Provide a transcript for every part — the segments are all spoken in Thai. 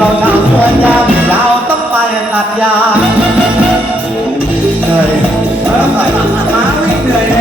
เราชาวสวนยางเราต้องไปตัดยางเหนื่อยเราใส่มาเหนื่อย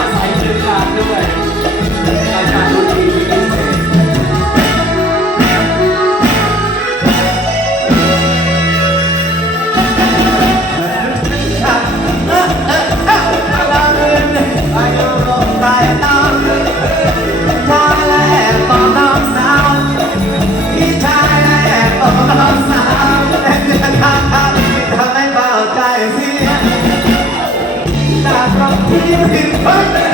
าใส่ชื่นชาติด้วยอาจารย์ Right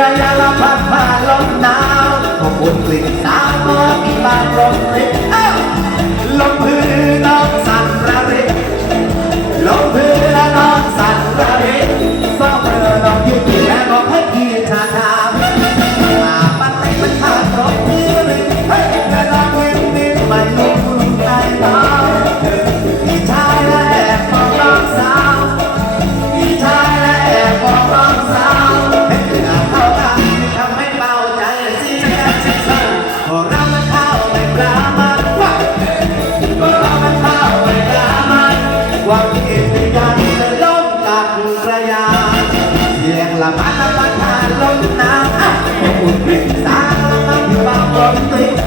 ระยะละพัดผ่านลมหนาวขอบคุณกลิ่นสาวมอที่บานลมเล็กลมพื้น สารพัดบางลมติด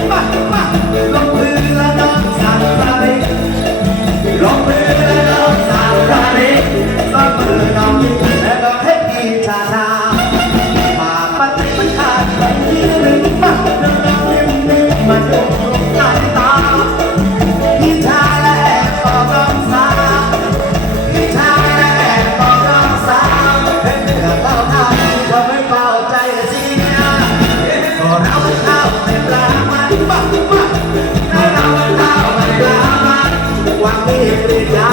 com a minha.